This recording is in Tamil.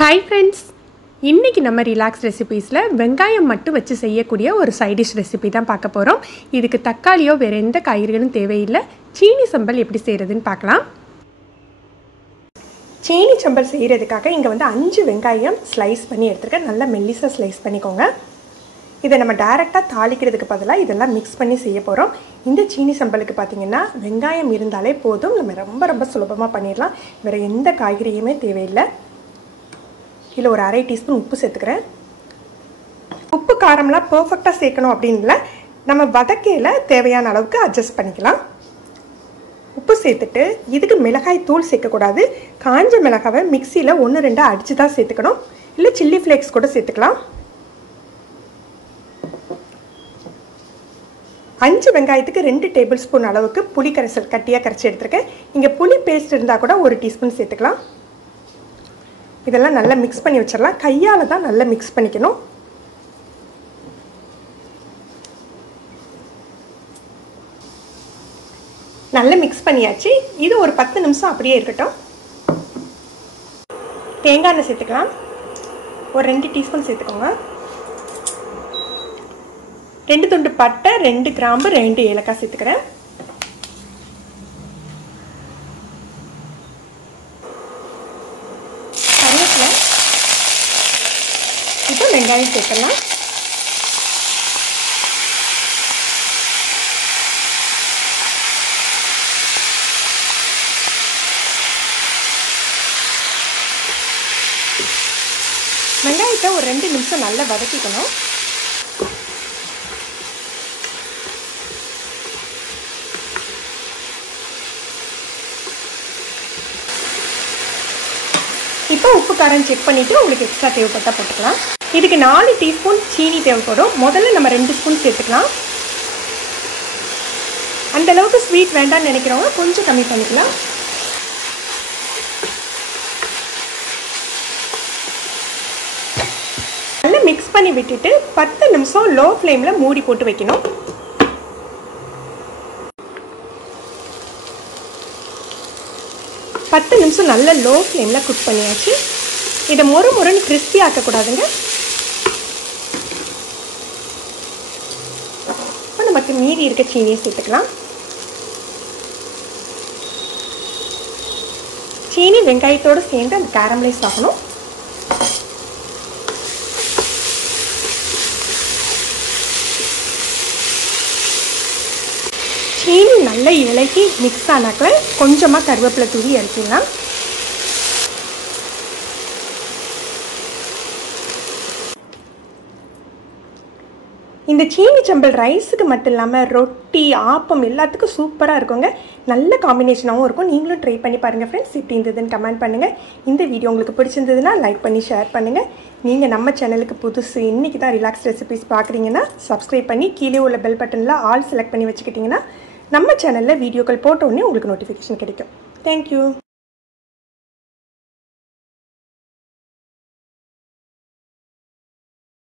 Hi friends, இன்னைக்கு நம்ம ரிலாக்ஸ் ரெசிபீஸ்ல வெங்காயம் மட்டும் வச்சு செய்யக்கூடிய ஒரு சைட் டிஷ் ரெசிபி தான் பார்க்க போறோம். இதுக்கு தக்காளியோ வேற எந்த காய்கறிகளும் தேவையில்லை. சீனி சம்பல் எப்படி செய்யறதுன்னு பார்க்கலாம். சீனி சம்பல் செய்யறதுக்காக இங்க வந்து 5 வெங்காயம் ஸ்லைஸ் பண்ணி எடுத்துர்க்கேன். நல்லா மெல்லிசா ஸ்லைஸ் பண்ணிக்கோங்க. இதை நம்ம டைரக்டா தாளிக்கிறதுக்கு பதிலா இதெல்லாம் மிக்ஸ் பண்ணி செய்ய போறோம். இந்த சீனி சம்பலுக்கு பாத்தீங்கன்னா வெங்காயம் இருந்தாலே போதும். நம்ம ரொம்ப சுலபமா பண்ணிரலாம். வேற எந்த காய்கறியுமே தேவையில்லை. இதில் ஒரு அரை டீஸ்பூன் உப்பு சேர்த்துக்கிறேன். உப்பு காரம்லாம் பர்ஃபெக்டாக சேர்க்கணும் அப்படின்னு இல்லை, நம்ம வதக்கையில் தேவையான அளவுக்கு அட்ஜஸ்ட் பண்ணிக்கலாம். உப்பு சேர்த்துட்டு இதுக்கு மிளகாய் தூள் சேர்க்கக்கூடாது. காஞ்ச மிளகாவை மிக்சியில் 1-2 அடித்து தான் சேர்த்துக்கணும். இல்லை சில்லி ஃப்ளேக்ஸ் கூட சேர்த்துக்கலாம். 5 வெங்காயத்துக்கு 2 டேபிள் ஸ்பூன் அளவுக்கு புளி கரைசல் கட்டியாக கரைச்சி எடுத்துருக்கேன். இங்கே புளி பேஸ்ட் இருந்தால் கூட 1 டீஸ்பூன் சேர்த்துக்கலாம். இதெல்லாம் நல்லா மிக்ஸ் பண்ணி வச்சிடலாம். கையால் தான் நல்லா மிக்ஸ் பண்ணிக்கணும். நல்லா மிக்ஸ் பண்ணியாச்சு. இது ஒரு 10 நிமிஷம் அப்படியே இருக்கட்டும். தேங்காய் எண்ணெய் சேர்த்துக்கலாம். ஒரு 2 டீஸ்பூன் சேர்த்துக்கோங்க. 2 துண்டு பட்டை, 2 கிராம்பு, 2 ஏலக்காய் சேர்த்துக்கிறேன். இப்போ வெங்காயம் சேர்க்கலாம். வெங்காயத்தை ஒரு 2 நிமிஷம் நல்லா வதக்கிக்கணும். இப்போ உப்பு காரம் செக் பண்ணிவிட்டு உங்களுக்கு எக்ஸ்ட்ரா தேவைப்பட்டா போட்டுக்கலாம். இதுக்கு 4 டீஸ்பூன் சீனி தேவைப்படும். முதல்ல நம்ம 2 ஸ்பூன் சேர்த்துக்கலாம். அந்தளவுக்கு ஸ்வீட் வேண்டாம்னு நினைக்கிறவங்க கொஞ்சம் கம்மி பண்ணிக்கலாம். நல்லா மிக்ஸ் பண்ணி விட்டுட்டு 10 நிமிஷம் லோ ஃப்ளேமில் மூடி போட்டு வைக்கணும். பத்து நிமிஷம் நல்ல லோ ஃப்ளேமில் குக் பண்ணியாச்சு. இதை மொறுன்னு கிறிஸ்பி ஆக்கக்கூடாதுங்க. இப்போ நமக்கு மீதி இருக்க சீனியை சேர்த்துக்கலாம். சீனி வெங்காயத்தோடு சேர்ந்து அந்த கேரமலைஸ் ஆகணும். சீனி நல்லா இலக்கி மிக்ஸ் ஆனாக்க கொஞ்சமாக கருவேப்பிலை தூவி இறக்கிடலாம். இந்த சீனி சம்பல் ரைஸுக்கு மட்டும் இல்லாமல் ரொட்டி, ஆப்பம் எல்லாத்துக்கும் சூப்பராக இருக்குங்க. நல்ல காம்பினேஷனாகவும் இருக்கும். நீங்களும் ட்ரை பண்ணி பாருங்கள் ஃப்ரெண்ட்ஸ். இப்படி இருந்ததுன்னு கமெண்ட் பண்ணுங்கள். இந்த வீடியோ உங்களுக்கு பிடிச்சிருந்ததுன்னா லைக் பண்ணி ஷேர் பண்ணுங்கள். நீங்கள் நம்ம சேனலுக்கு புதுசு இன்றைக்கி தான் ரிலாக்ஸ் ரெசிபிஸ் பார்க்குறீங்கன்னா சப்ஸ்கிரைப் பண்ணி கீழே உள்ள பெல் பட்டனில் ஆல் செலக்ட் பண்ணி வச்சுக்கிட்டிங்கன்னா நம்ம சேனலில் வீடியோக்கள் போட்ட உடனே உங்களுக்கு நோட்டிஃபிகேஷன் கிடைக்கும். தேங்க்யூ.